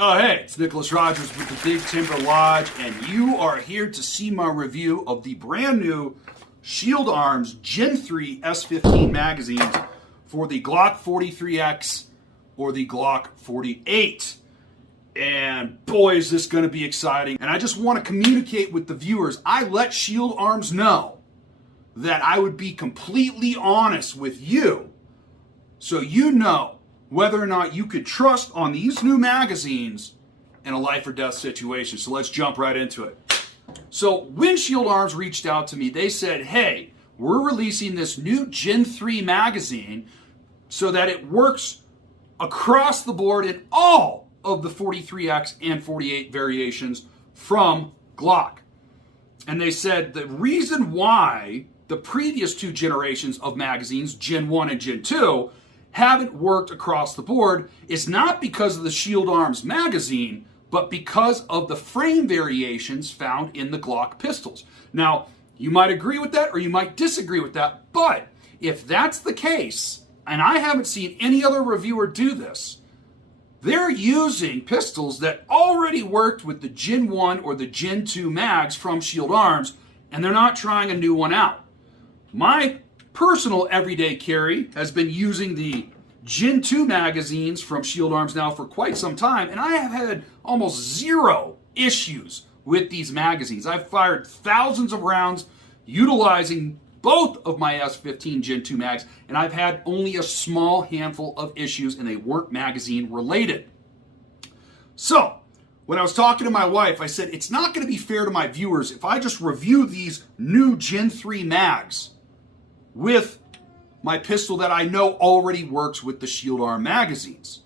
Oh, hey, it's Nicholas Rogers with the Big Timber Lodge, and you are here to see my review of the brand new Shield Arms Gen 3 S15 magazines for the Glock 43X or the Glock 48. And boy, is this going to be exciting. And I just want to communicate with the viewers. I let Shield Arms know that I would be completely honest with you, so you know whether or not you could trust on these new magazines in a life or death situation. So let's jump right into it. So when Shield Arms reached out to me, they said, hey, we're releasing this new Gen 3 magazine so that it works across the board in all of the 43X and 48 variations from Glock. And they said the reason why the previous two generations of magazines, Gen 1 and Gen 2, haven't worked across the board is not because of the Shield Arms magazine, but because of the frame variations found in the Glock pistols. Now, you might agree with that or you might disagree with that, but if that's the case, and I haven't seen any other reviewer do this, they're using pistols that already worked with the Gen 1 or the Gen 2 mags from Shield Arms, and they're not trying a new one out. My personal everyday carry has been using the Gen 2 magazines from Shield Arms now for quite some time, and I have had almost zero issues with these magazines. I've fired thousands of rounds utilizing both of my S15 Gen 2 mags, and I've had only a small handful of issues, and they weren't magazine related. So, when I was talking to my wife, I said, it's not going to be fair to my viewers if I just review these new Gen 3 mags with my pistol that I know already works with the Shield Arm magazines.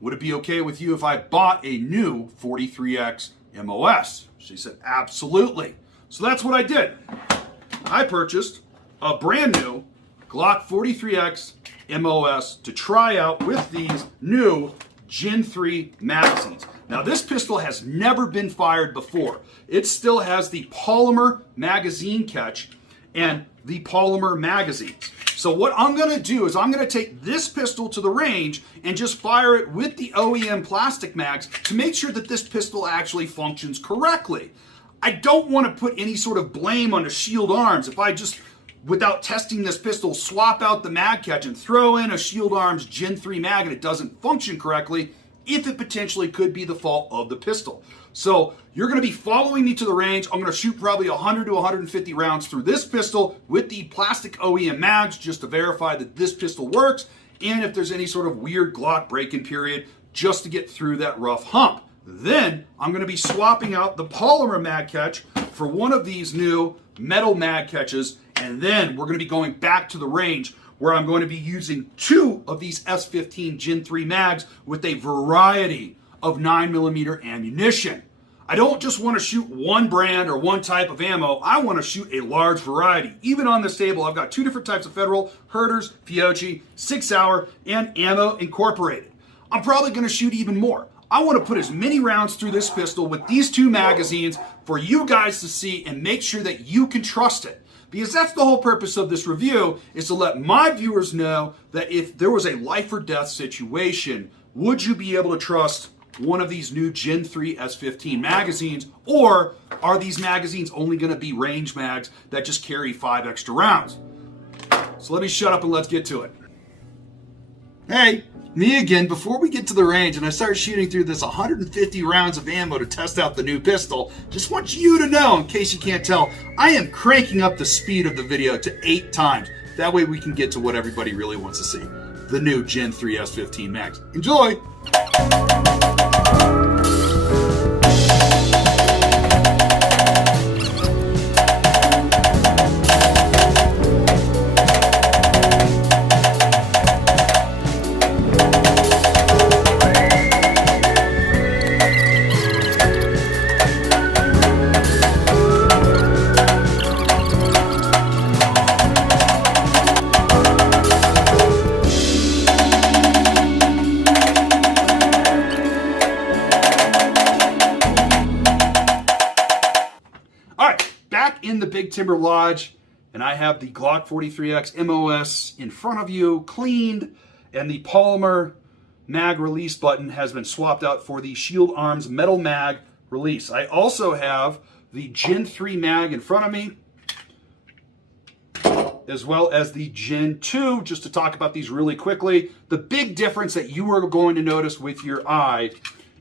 Would it be okay with you if I bought a new 43X MOS? She said, absolutely. So that's what I did. I purchased a brand new Glock 43X MOS to try out with these new Gen 3 magazines. Now, this pistol has never been fired before. It still has the polymer magazine catch and the polymer magazines. So what I'm going to do is I'm going to take this pistol to the range and just fire it with the OEM plastic mags to make sure that this pistol actually functions correctly. I don't want to put any sort of blame on the Shield Arms if I just, without testing this pistol, swap out the mag catch and throw in a Shield Arms Gen 3 mag and it doesn't function correctly, if it potentially could be the fault of the pistol. So you're going to be following me to the range. I'm going to shoot probably 100 to 150 rounds through this pistol with the plastic OEM mags just to verify that this pistol works, and if there's any sort of weird Glock break-in period, just to get through that rough hump. Then I'm going to be swapping out the polymer mag catch for one of these new metal mag catches, and then we're going to be going back to the range where I'm going to be using two of these S15 Gen 3 mags with a variety of 9mm ammunition. I don't just want to shoot one brand or one type of ammo. I want to shoot a large variety. Even on this table, I've got two different types of Federal, Herters, Fiocchi, 6 Hour, and ammo incorporated. I'm probably going to shoot even more. I want to put as many rounds through this pistol with these two magazines for you guys to see and make sure that you can trust it. Because that's the whole purpose of this review, is to let my viewers know that if there was a life or death situation, would you be able to trust one of these new Gen 3 S15 magazines, or are these magazines only going to be range mags that just carry 5 extra rounds? So let me shut up and let's get to it. Hey, me again. Before we get to the range and I start shooting through this 150 rounds of ammo to test out the new pistol, just want you to know, in case you can't tell, I am cranking up the speed of the video to 8 times. That way we can get to what everybody really wants to see. The new Gen 3 S15 mags. Enjoy! In the Big Timber Lodge, and I have the Glock 43X MOS in front of you, cleaned, and the polymer mag release button has been swapped out for the Shield Arms metal mag release. I also have the Gen 3 mag in front of me, as well as the Gen 2, just to talk about these really quickly. The big difference that you are going to notice with your eye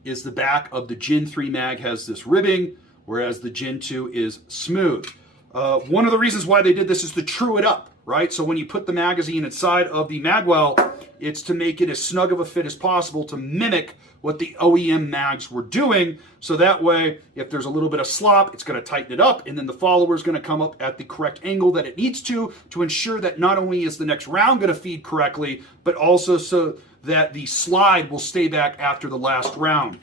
is the back of the Gen 3 mag has this ribbing, whereas the Gen 2 is smooth. One of the reasons why they did this is to true it up, right? So when you put the magazine inside of the magwell, it's to make it as snug of a fit as possible to mimic what the OEM mags were doing. So that way, if there's a little bit of slop, it's going to tighten it up, and then the follower is going to come up at the correct angle that it needs to ensure that not only is the next round going to feed correctly, but also so that the slide will stay back after the last round.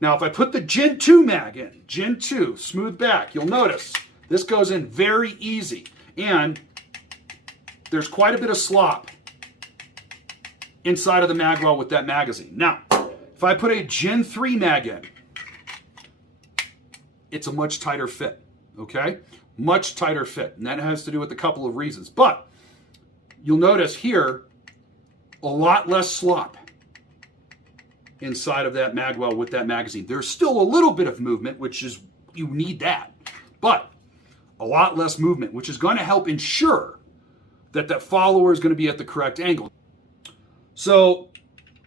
Now, if I put the Gen 2 mag in, Gen 2, smooth back, you'll notice this goes in very easy, and there's quite a bit of slop inside of the magwell with that magazine. Now, if I put a Gen 3 mag in, it's a much tighter fit, okay? Much tighter fit, and that has to do with a couple of reasons. But you'll notice here, a lot less slop inside of that magwell with that magazine. There's still a little bit of movement, which is, you need that, but a lot less movement, which is going to help ensure that that follower is going to be at the correct angle. So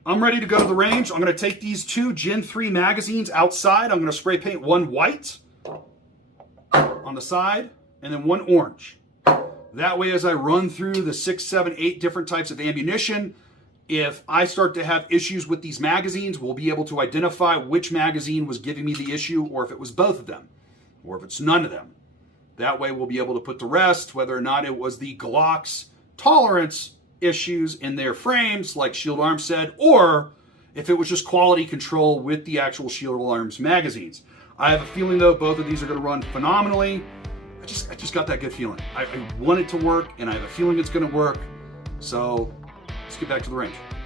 I'm ready to go to the range. I'm going to take these two Gen 3 magazines outside. I'm going to spray paint one white on the side and then one orange. That way, as I run through the 6, 7, 8 different types of ammunition, if I start to have issues with these magazines, we'll be able to identify which magazine was giving me the issue, or if it was both of them, or if it's none of them. That way we'll be able to put to rest whether or not it was the Glock's tolerance issues in their frames, like Shield Arms said, or if it was just quality control with the actual Shield Arms magazines. I have a feeling, though, both of these are going to run phenomenally. I just got that good feeling. I want it to work, and I have a feeling it's going to work. So let's get back to the range.